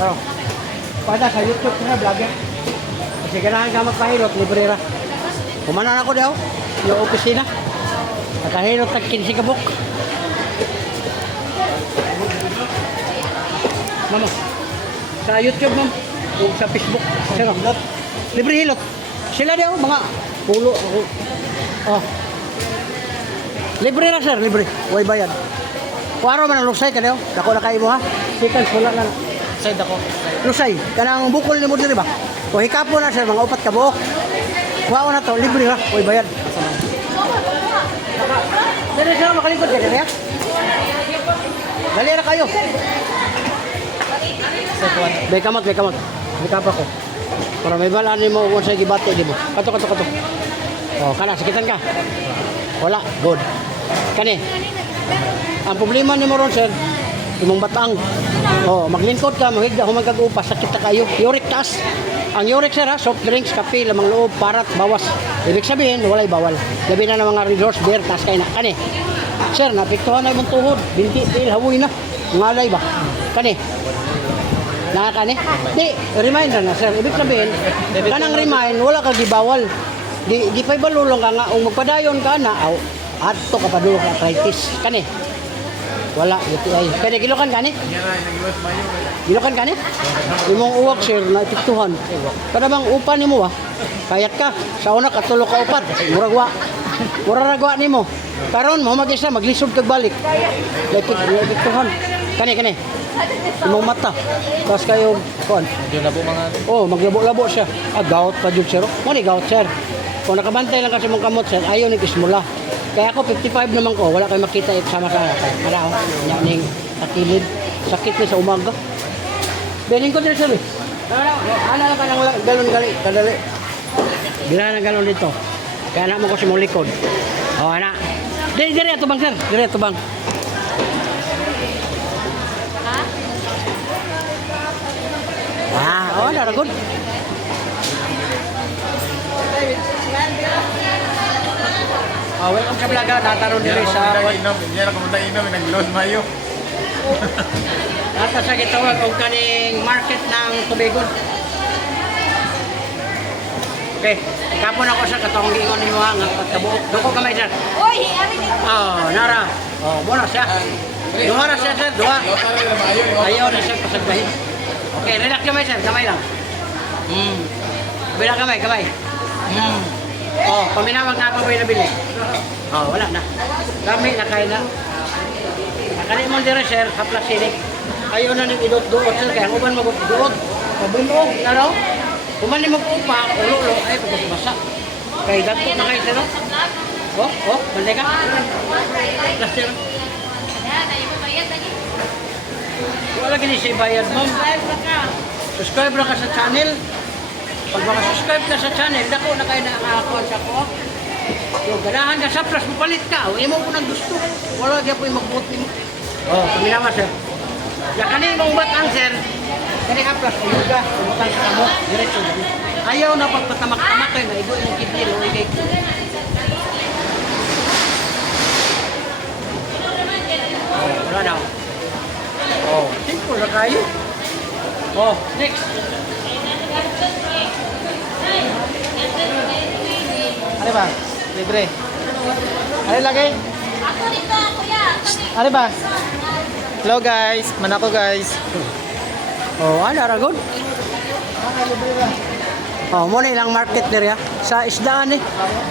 Pero, pada sa YouTube ko na vlogger. Kasi ganahan ka magpahilot, libre ra. Kumanan ako daw, yung opisina. Nakahilot ng 15 kabuk. Mama, sa YouTube ma'am, o sa Facebook, sino? Libre hilot. Sila daw, mga pulo. Oh. Libre na sir, libre. Huwag bayad. Kuwaro man ang lusay ka daw. Dako na kayo mo ha. Sikan, wala na. Side ako. Lusay, kanang bukol ni mo diri ba? O hikapo na sir, mga upat ka buok. Kuwaro na to, libre ha. Huwag bayad. Dali sila makalikod ka dali ha. Dali na kayo. May kamot. May kapa ko. Para may balaan mo kung sa'yo gibate di mo. Kato. O, kana, sakitan ka. Wala, good. Kani, ang problema ni mo ron, sir, imong batang. O, maglingkod ka, mahigda, humang kag-upas, sakit na kayo. Uric taas. Ang uric, sir, ha, soft drinks, kape, lamang loob, parat, bawas. Ibig sabihin, walay bawal. Labi na ng mga resource beer, taas kayo na. Kani, sir, napiktuhan na imong tuhod. Binti, til, hawoy na. Ngalay ba? Kani, nakakani? Di, reminder na, sir. Ibig sabihin, kanang remind, wala ka gibawal. Di pa'y balulong ka nga, kung magpadayon ka na, ato ka pa dulo ka arthritis. Kani? Wala, UTI. Kani, gilokan kani? Gilokan kani? Imong uwak, sir, na ipiktuhan. Kada bang upa ni mo, kayat ka. Sa una, katulo ka upat. Muragwa ni mo. Karon mo mag-isa, maglisod kag balik. Ipiktuhan. Kani. Imong mata. Tapos kayo, kuan. Maglabo mga... Oh, maglabo-labo siya. Gout pa jud sir. Mo ni gout sir. Kung nakabantay lang kasi mong kamot sir, ayaw ni ismula. Kaya ako 55 naman ko, wala kayo makita sama sa akin. Para ako, ning takilid. Sakit ni sa umaga. Bening ko din sir. Ana ka nang galon kadali. Bila na galon dito. Kaya na mo ko si mong likod. Oh, ana. Dire ato bang sir. Dire ato bang. Oh, naragon. Welcome sa vlog. Nataron diri sa Yan ako muna inom, nag-load mayo. Nata sa gitawag og kaning market ng Tubigon. Okay, kapon ako sa katong giingon nimo nga pagkabuok. Doko kamay sir. Oy, ari ni. Nara. Bola siya. Duha na siya sir, duha. Ayaw na siya pasagbahin. Okay, relax kamay sir, kamay lang. Bila kamay. Paminawag na ako ba yung nabili? Wala na. Kami, nakain na. Nakali mo dire sir, haplas silik. Ayaw na ning idot-duot sir, kaya ang uban mag-duot. Pabunog, naraw. Kuman ni mag-upa, ulo-ulo, ay pagkasbasa. Kaya dato na kayo sir, no? Banday ka? Haplas sir. Wala gini siya bayad mo. Subscribe na ka sa channel. Pag maka-subscribe ka sa channel, dako na kayo nakakakuha sa ko. Yung ganahan ka sa plus, mapalit ka. Imo ko nang gusto. Wala kaya po yung mag-vote mo. Paminawa sir. Kanin mong batang sir. Kani ka plus, uyuga. Umutang sa kamo. Diretso. Ayaw na pagpatamak-tamak kayo. Naigo yung kidney. Wala daw. Simple na kayo. Next. Ano ba? Libre. Ano lagay? Ako dito, kuya. Ano ba? Hello guys, manako guys. Aragon. Muna ilang market nila sa isdaan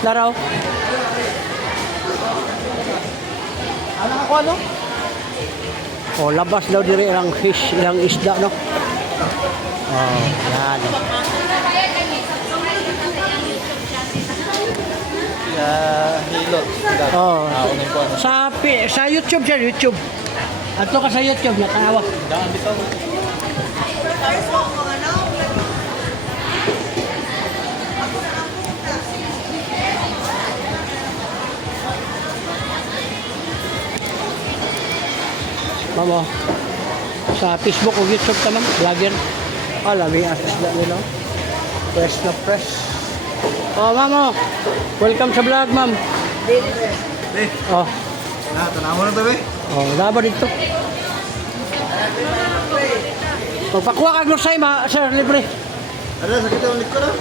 laraw. Ano? Labas daw diri ilang fish, ilang isda no. Yan. Hilot. Sa YouTube sir, YouTube. Ato ka sa YouTube na tanawa. Daan dito. Mamo. Sa Facebook o YouTube naman, vlogger. Labi asas na nila. Press na press. Mamo. Welcome sa vlog, ma'am. Tanawa na to be. Laban dito. Magpakuha ka glosay, sir, libre. Ada sakit ang likod ah.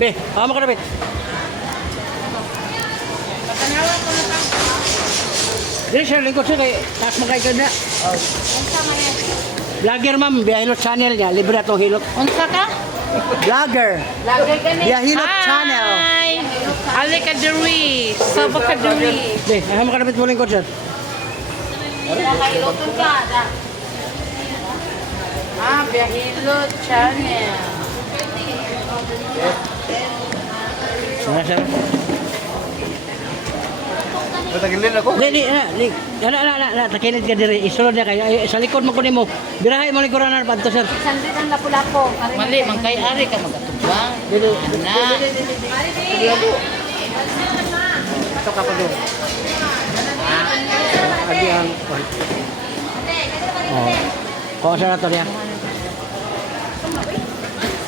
Be, hama ka na, be. Dili, sir, lingkod siya kay taas mo kay na. Vlogger, ma'am, Biyahilot channel niya. Libre atong hilot. Unsa ka? Vlogger. Lagay ka ni. Biyahilot channel. Hi! Ali ka diri. Saba ka diri. Be, hama ka na, be, mo lingkod, sir. Nakailoton ka. Biyahilot channel. Sir, sir. Matagilin ako. Na, takinid ka diri. Isulod na kayo. Ay, sa likod mo kunin mo. Birahay mo likuran na pa sir. Sandit ang lapu-lapo. Mali, mangkay ari ka magatubang. Dili. Na, Ito ka pa doon. Adi ang Oh. Ko sa nato niya.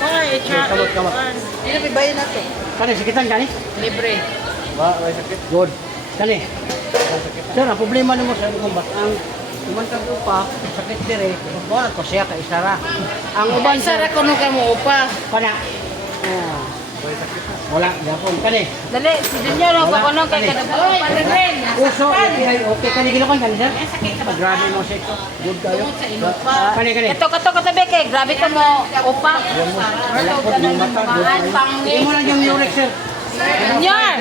oy, Kamot, kamot. Dili pa bayan nato. Kani sakitan kani? Libre. Ba, may sakit. Good. Kani. Sir, ang problema nimo sa imong batang Iman kang upa, sakit dire, wala ko siya ka isara. Ang uban Sa ra kuno ka mo upa. kana. Wala, yapon kani. Dali, si Dunyo lang Wala, pa kuno kay kani. kadabuan pa rin. Uso, ay okay kani gilakan kani sir. Grabe mo siya. Good kayo. Kani kani. Kato katabi kay grabe ka mo upa. Wala po ng mata. Hindi mo lang yung Murex sir. Dunyor.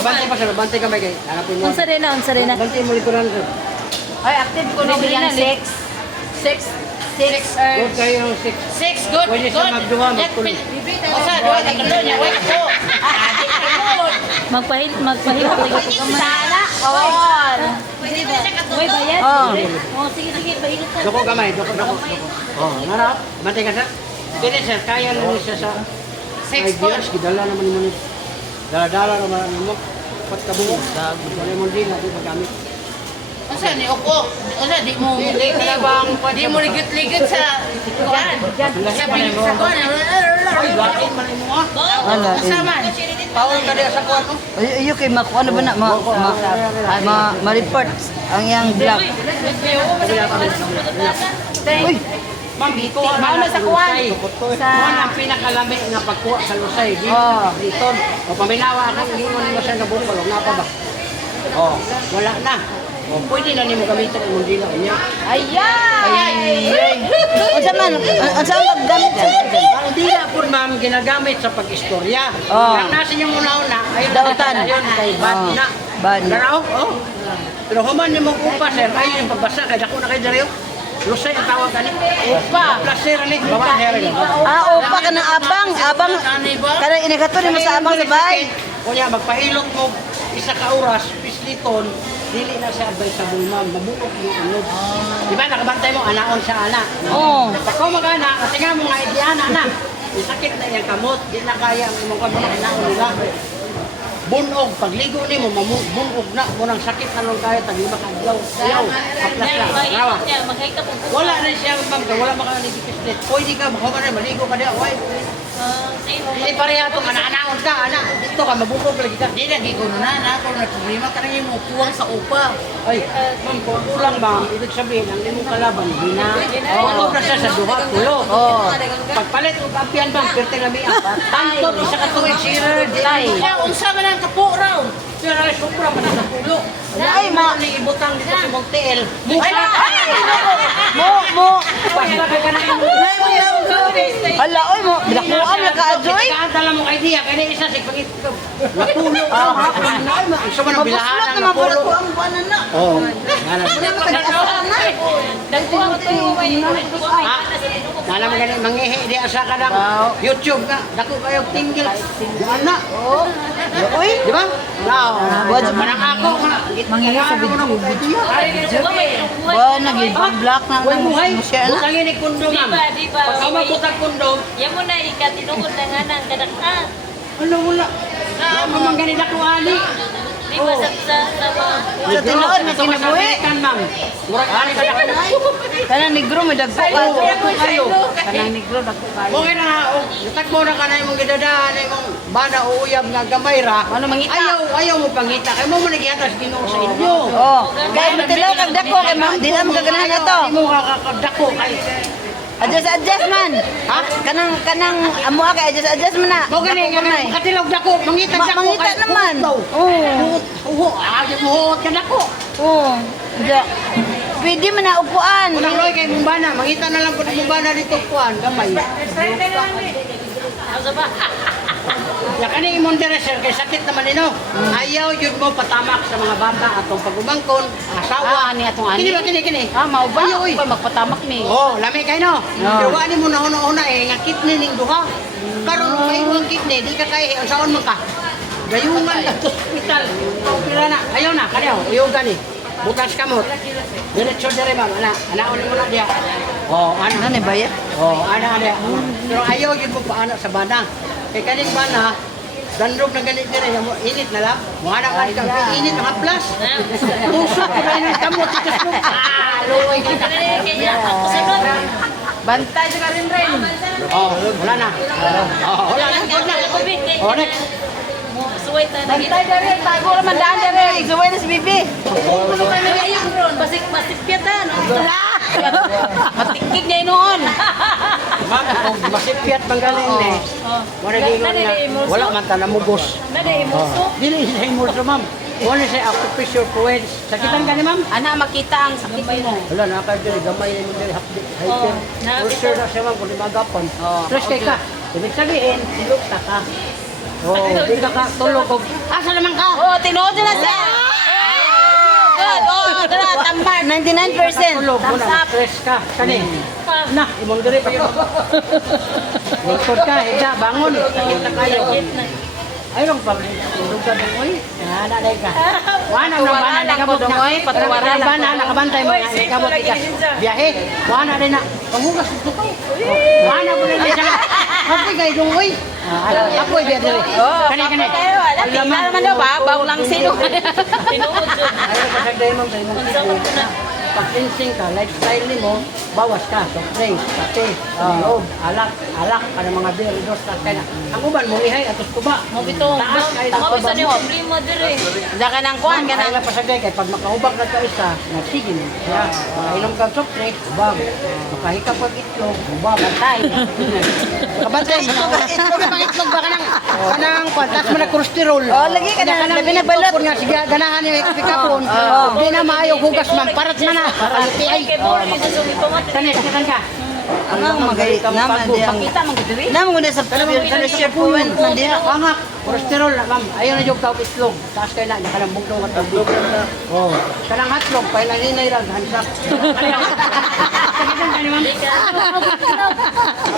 Bantay pa sir, bantay ka may kay. Hanapin mo. Unsa din na, unsa din na. Bantay mo likuran sir. Ay, active ko na biyang 6. 6. 6 Good kayo 6. 6 good. Pwede siya magduha, magtuloy. Osa duha ka kuno niya, wait ko. Magpahil ko sana. All. Uy, bayad. Oh, sige bahilot ka. Doko gamay, doko. Oh, nara, bantay ka sir. Dili sir, kaya naman siya sa 6 po. ideas, gidala naman mo ni. Dala-dala naman mo. Pat kabung. Dali mo din natin magamit. Osa ni upo. Osa di mo di mo ligit-ligit sa kuan. Sa bilis sa kuan. Ay, gatin man mo ah. Osa man. Tawag ka diya sa kuwan mo. Iyo kay makuha na ba na ma-report ang iyang vlog. Uy, Ma'am, iko Mauna sa kuwan. Sa- ang pinakalami nga pagkuha sa lusay. Dito. O paminawa ako, hindi mo nimo siya nabukol. Nga pa ba? Oh, wala na. O, pwede na nimo gamitin ang mundila niya. ayan. Unsa man? Unsa ang maggamit sa Ang dila po ma'am, ginagamit sa pag-istorya. Oh. Ang nasa yung una-una, ayun Dautan. Ayun, kay bad Oh, na. bad na. Naraw, oh. Pero human ni mong upa, sir. Ayun yung pagbasa, kaya dako na kayo dariyo. Lusay ang tawag ka ni. Upa. Placer ni. Bawa niya rin. upa ka ng abang kada inagato mo sa abang sa bahay. Kunya, magpahilot mo isa ka oras, pisliton, dili na siya advisable ma'am, mabuok yung unod. Di ba, nakabantay mo, anaon sa ana. Oo. Pagkaw mag-ana, kasi nga mga idiana na. Yung sakit na yung kamot, di na kaya ang imong kamot, anaon nila. Bunog, pagligo ni mo, bunog na, munang sakit anong kaya, taglima ka adlaw. Ayaw, haplas lang, rawa. Wala na siya, ma'am, kaya wala makaligipis. Pwede ka, baka na, maligo ka diya, why? Hindi pareha ito, anaon ka, ana. Dito ka, mabukog lagi ka. Di lagi ko na ako na problema ka nang mo kuwang sa upa. Ay, ma'am, kung kulang ma'am, ibig sabihin, ang imong kalaban, hindi na. Oo, na siya sa duha, tulo. Oo. Pagpalit o kampiyan bang, pirte na may Tantod, isa ka tuwid, sir, tay. Kaya unsa man ang kapo raw. Pero ay, sobra pa na sa pulo. Ay, ma- Ni ibutang dito sa Montiel. Mo. Basta ka na yung Hala oy mo, binakuha na ka ajoy. Dala mo idea, kaya isa sig pagit. Napulo ka, hapon na. Isa man ang bilahan Mabuslot ng naman pala napulo. ko ang buwanan na. Oo. Nana mo gani mangihi di asa ka ng YouTube ka. Dako kayo tinggil. Diyan na. Uy, Di ba? Now, Wadyo- parang ako nga. Mangihi sa video. Idea. ba nag-block na Huwag buhay. mo siya na. Butangin ni kundo, ma'am. Di ba? Pag ako magbutang kundo, Yan mo na ikatinuod na nga ng kadang ano wala. Ano mang ganit ako ali. Di ba sa mga... Sa tinuod na kinabuhi. Kan, ma'am. Murag ani ka na. Kanang negro may dagko ka. Kayo. Kanang negro dagko ka. Okay na, natakbo na ka na yung gidadaan, yung bana uuyab nga gamay ra. Ano mangita? Ayaw mo pangita. Kaya mo manigiatas Ginoo sa inyo. Oh, kay matilaw kag dako kay di na mo kaganahan ato. Di mo kakadako kay. Adjust man. Ha? Kanang amo kay adjust man na. Mo gani nga makatilaw dako, mangita dako. Mangita naman. Oh. Oo, agi mo ka dako. Oh. Ja. Pwede man na upuan. Unang loy kay Mumbana, mangita na lang pud Mumbana dito kuan gamay. Ano ba? Ya kani imong sir kay sakit naman nino. Ayaw jud mo patamak sa mga bata atong pagumangkon, asawa ani atong ani. Kini ba kini? Ah, mao ba? Ayaw, oy. Pa magpatamak ni. Oh, lami kay no. Pero wa ni mo na una nga kidney ning duha. Karon kay imong kidney di ka kay unsaon man ka. Gayungan ka sa ospital. Pila na. Ayaw na kaniyo. Ayaw gani. Butas kamot. Diretso dire ma'am. Ana mo na dia. Oh, ano? Ano ba ya? Oh, ana. Pero ayaw yun mo paano sa bana. Kay kaning bana, dandog na ganit dire, init na lang. Mga na ka, init na plus. Tusok ko na yung kamot ito mo. Luoy ka. Kaya ako sunod. Bantay sa rin. Oh, wala na. Oh, wala na. Oh, next. Suway tayo na Bantay dere, tago naman daan dere. Suway na si Bibi. Puno kayo nag-ayong bron. Basik piyatan. Matikik niya noon. Ma'am, kung masipyat bang galing ni, wala gingon na, wala man ta namugos. Nade imuso. Dili sa imulso, ma'am. Wala sa acupressure points. Sakitan ka ni ma'am? Ana makita ang sakit mo. Wala na ka dili gamay ni mo dili hapdi. Hyper. Ulcer na siya ma'am kung magapan. Stress kay ka. Ibig sabihin, silog ta ka. Oh, di ka tulog og asa naman ka? Oh, tinuod na siya. Good. Oh, tara, tambar. 99%. Tulog mo Thumbs na, up. stress ka. Kani. Na, imong diri pa yun. Lingkod ka, higda, bangon. Sakit na kayo. Ay, lang pa. Tulog ka ng uy. Nana, dahil ka. Wana, Patuwara lang po, Dongoy. Patuwara lang po. Nakabantay mo. Nakabot ka. Biyahe. Wana rin na. Panghugas ito ka. Wana ko rin siya. Happy kayo, Dongoy. Ako ay biya diri. Kani. Tingnan naman daw ba? Baw lang sino. Tinuod yun. Ayaw pa sa day mo. Unsa man po na. Pag-insing ka, lifestyle ni mo, bawas ka, soft drinks, kape, loob, alak, ka ng mga beer, dos, kaya na. Ang uban, mulihay, atos kuba. Mo bito. Taas kayo ng Mo bisa kuba ni mo. problema dire. Diyan ka ng kuhan ka Kaya ng... na pa sa day, kaya pag makahubak na ka isa, nagsigin. Kaya, inom ka soft drinks, ubab. Makahika pag itlog, ubab. Bantay. Kabantay mo na. Itlog na itlog ba ka ng, tas mo na cholesterol. Oh, lagi ka na, labi na balot. Nga, sige, ganahan ni Pikapon. Di na maayo hugas, ma'am. Parat na na. Para UTI. Kay Bori sa sugito nga. Kanis, ka. Ang magay naman diyan. Pakita man gidiri. Naman ko na sa pressure point man diyan. Angak, cholesterol na, ma'am. Ayaw na yung tawag itlog. Taas kayo na, nakalang bugtong at tawag. Oo. Kanang hatlog, pailaninay lang, hansak. Sakitan ka ni ma'am.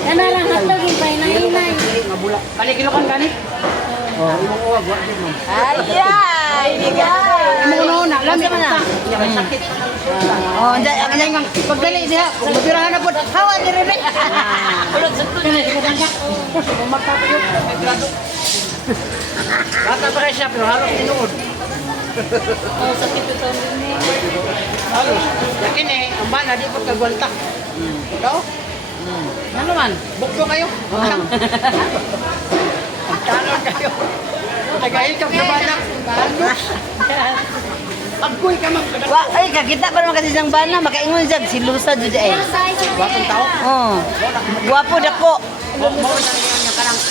Kana lang hatog yung pahinay-hinay. Mabula. Kanikilokan ganit? Oo, imong uwag, wag din, ma'am. Ay, bigay. Imong una, lami Asa man na? na. May sakit. Oh, diyan Ang ganyan, pagdali niya, kung mabirahan na po, hawa ni Rebe. Ulod sa tulog. Kanis, sakitan ka. Bumakta pa yun, may grado. Bata pa kayo siya, pero halos tinuod. Oh, sakit ito ni. Halos. Yakin eh, ang bana, di po kagwanta. Ikaw? Ano man? Bukto kayo. Tanon kayo. Tagahikap sa bana. Halos. Agkoy ka man. Wa, ay kakita pa naman kasi siyang bana, makaingon siya silusa jud eh. Bakong tao. Oh. Guwapo dako. Mo na niya kanang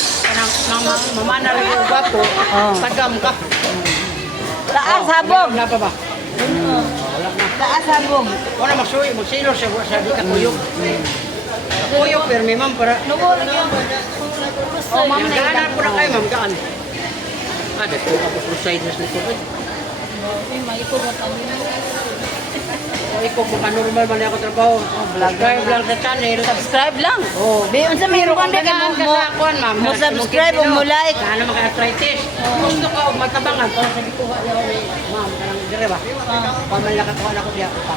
mamana rin yung gwapo. Tagam ka. Taas habog. Wala pa ba? Taas habog. Wala magsuyo, magsilo siya sa di ka kuyog. Kuyog, pero may ma'am para. Nubo lagi yung Oh, ma'am, nagkaanan po na kayo, ma'am, gaan. Dito ako crusade na nito. maikog at ang Ikaw kung normal man ako trabaho. Vlogger lang sa channel. Subscribe lang. Oh, Be, unsa mayroon ka ba Ganahan ka sa kuwan, ma'am. mo subscribe o mo like. Ano mga arthritis. Gusto ka og matabangan para sa gikuha niya ni ma'am kanang dire ba? Paman la katuwa na ko diya pa.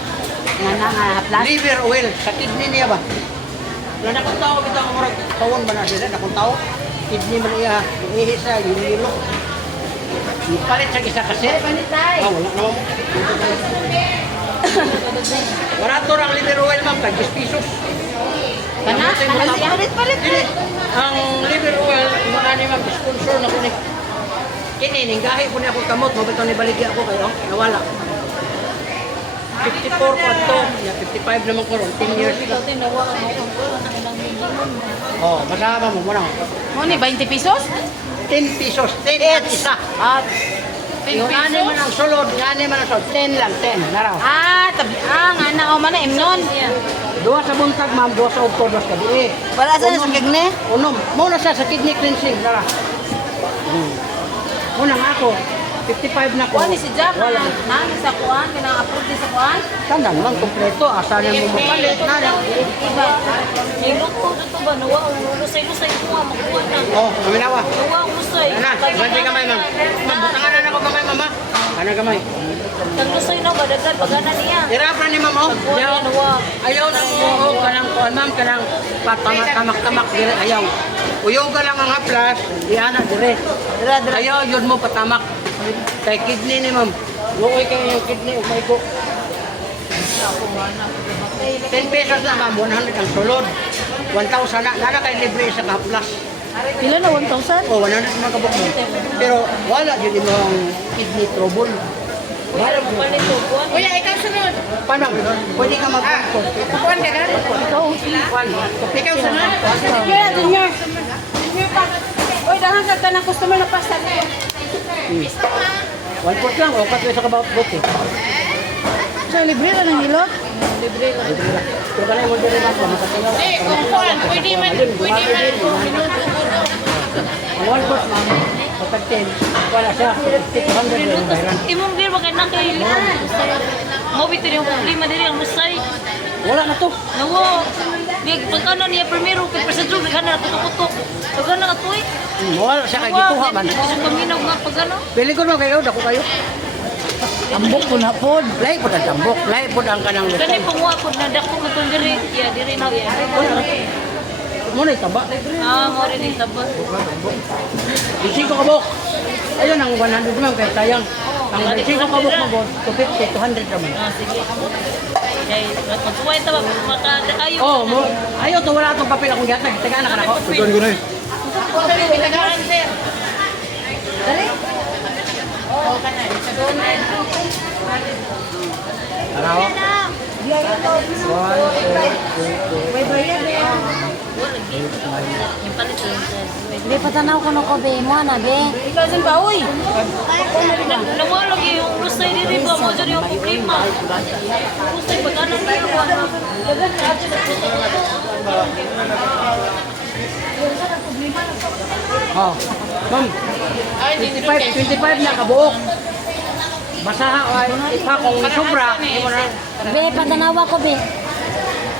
Nga nga haplas. Liver oil sa kidney niya ba? Na nakuntaw bitaw ang murag tawon ba na sila nakuntaw? Kidney man iya, ihi sa yung yelo. Palit sa isa kasi. Ah, wala naman. Barato ang liver oil, ma'am, kag 10 pesos. Palit. Dili, ang liver oil, muna ni ma'am, sponsor na ko ni. Kini, ninggahi po niya akong kamot, mabito ni baligya ako kayo, nawala. 54 po ito, 55 naman ko ron, 10 years ka. Oh, masama mo, muna. Mo ni 20 pesos? 10 pesos, 10 at isa. At Yung ani man ang sulod, yung ani man ang sulod, 10 lang, 10, naraw. nga na o man na imnon. Duwa sa buntag, ma'am, duwa sa okto, duwa sa gabi. Wala sa gagne. Unom, muna siya sa kidney cleansing, nara. Muna nga ako, 55 na ko. Kuan ni si Jack Wala. nani sa kuan, kina-approve din sa kuan. Tanda naman, kompleto, asa niya mo mapalit, nara. Iba. Yung ko dito ba nawa lusay-lusay ko makuha na. Oh, kaminawa. Nawa lusay. Ana, banti kamay, ma'am. Ma'am, butangan na ako kamay, mama. Ano kamay? Tang lusay na ba daghan pagana niya. Irapan ni ma'am, oh. Kuha nawa. Ayaw na mo, kanang kuan, ma'am, kanang patamak-tamak dire, ayaw. Uyoga lang ang haplas, iana dire. Dira dira. Ayaw, yun mo patamak. Kay kidney ni ma'am. Lukoy kayo yung kidney, umay ko. 10 pesos na ma'am, 100 ang sulod. 1,000 na, nana kayo libre sa haplas. Pila na 1,000? O, 100 mga kabok mo. Pero wala yun mo ang kidney trouble. Wala yun. Palito kuha. Kuya, ikaw sunod. Paano? Pwede ka mag-punto. Kuhan ka na? Ikaw sunod. Kaya junior. Junior pa. Oy, dahan ka ng customer na pasta. 1 pot lang, o katway sa kabawat bot eh. So libre na ng hilot. Pero kanay mo dire lang, makatayaw. Hindi, kung kuhan, pwede man 2 minuto, buro. Ang 1 pot ma'am, kapag 10, wala siya, 200 yung bayaran. Imong dir wag na kay. Mo bitin yung problema diri ang lusay. Wala na to. Nawa. Big pagkano niya primero kay presidente kana kutok-kutok. Pagana atoy. Wala siya kay gituha man. Gusto paminaw nga pagano. Pili ko na kayo, dako kayo. Ambok po na po. Lahi po ang tambok, lahi po ang kanang Kani lutay. panguha ko na dako mo tong diri. Ya diri na ya. Muna itaba. Ah, mo rin ni taba. Ising ko kabok. Ayun ang 100 ma'am, kaya sayang. Ang ising ko kabok mo, 250, 200 naman. Ah, sige. Kay magsuway ta ba makaayo. Oh, mo. Ayaw to, wala itong papel akong gatag. Taga anak na ako. Tutuan ko na eh. Pinagahan, sir. Araw. Yung palit ko. Be patanaw ko no ko be mo na be. Ikaw sin ba uy? Nawala yung lusay diri ba mo diri yung problema. Lusay pagano niya ko na. Dagan ka ato sa kutok. Oh. Ma'am, 25 na kabuok. Basaha ay ipa kung sobra, imo na. Be patanaw ko be.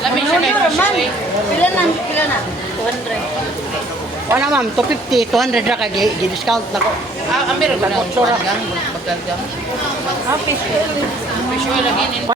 Lamig siya kayo, Joy. Pila na? 200. Wala ma'am, 250, 200 ra kay gi-discount nako. Ah, ang meron ko na. Sura. Magkano? Magkano? Fish oil lagi.